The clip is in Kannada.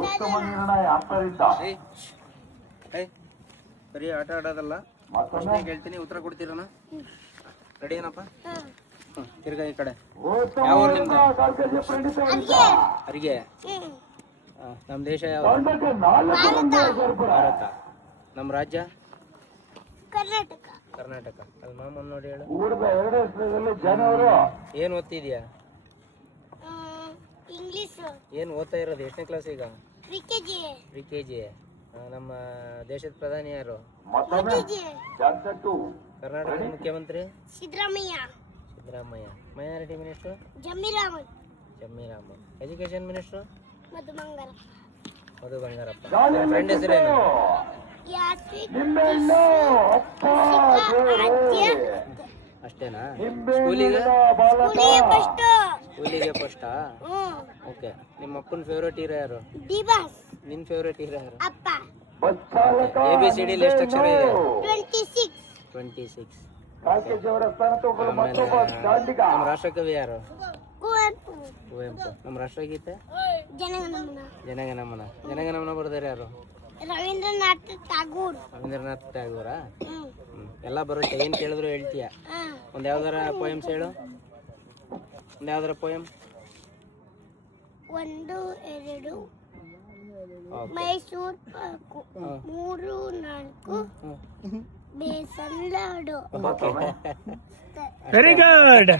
ಉತ್ತಮ ನಿರ್ಣಯ ಅಂತರಿದ್ದ. ಬರೀ ಆಟ ಆಡೋದಲ್ಲ, ಪ್ರಶ್ನೆ ಕೇಳ್ತೀನಿ, ಉತ್ತರ ಕೊಡ್ತೀರಣ್ಣ? ರೆಡಿ ಏನಪ್ಪ? ತಿರ್ಗಾ ಈ ಕಡೆ. ಯಾವ ಊರು ನಿಮ್ದು? ಅರಿಗೆ. ನಮ್ಮ ದೇಶ ಯಾವುದು? ಭಾರತ. ನಮ್ಮ ರಾಜ್ಯ? ಕರ್ನಾಟಕ. ಕರ್ನಾಟಕ. ಅಲ್ಲಿ ಮಾಮನ್ ನೋಡಿ ಹೇಳು. ಏನು ಓದ್ತಿದ್ಯಾ? ಇಂಗ್ಲಿಷ್. ಏನು ಓದ್ತಾ ಇರೋದು? ಎಷ್ಟನೇ ಕ್ಲಾಸ್ ಈಗ? Pre KG. ನಮ್ಮ ದೇಶದ ಪ್ರಧಾನಿ ಯಾರು? ಕರ್ನಾಟಕದ ಮುಖ್ಯಮಂತ್ರಿ? ಸಿದ್ದರಾಮಯ್ಯ. Minority minister? ಜಮೀರಾಮನ್. Education minister? Madhu Bangarappa. Friend ಹೆಸರೇನು? ಅಷ್ಟೇನಾ? ಸ್ಕೂಲಿಗೆ ಫಸ್ಟಾ? ಓಕೆ. ನಿಮ್ಮ ಅಪ್ಪನ ಫೇವ್ರೇಟ್ ಹೀರೋ ಯಾರು? ನಿನ್ನ ಫೇವ್ರೇಟ್ ಹೀರೋ ಯಾರು? ABCD ಎಷ್ಟು ಅಕ್ಷರ ಇದೆ? 26. ನಮ್ಮ ರಾಷ್ಟ್ರಕವಿ ಯಾರು? ಕುವೆಂಪು. ನಮ್ಮ ರಾಷ್ಟ್ರಗೀತೆ? ಜನಗಣಮನ ಬರ್ದಾರೆ ಯಾರು? ರವೀಂದ್ರನಾಥ್ ಟ್ಯಾಗೋರಾ? ಎಲ್ಲ ಬರುತ್ತೆ, ಏನ್ ಕೇಳಿದ್ರು ಹೇಳ್ತೀಯ. ಒಂದ್ ಯಾವ್ದಾರ ಪೋಯಮ್ಸ್ ಹೇಳು. Poem? 1 2 Mysore pak, 3 4 besan laddu. Very good.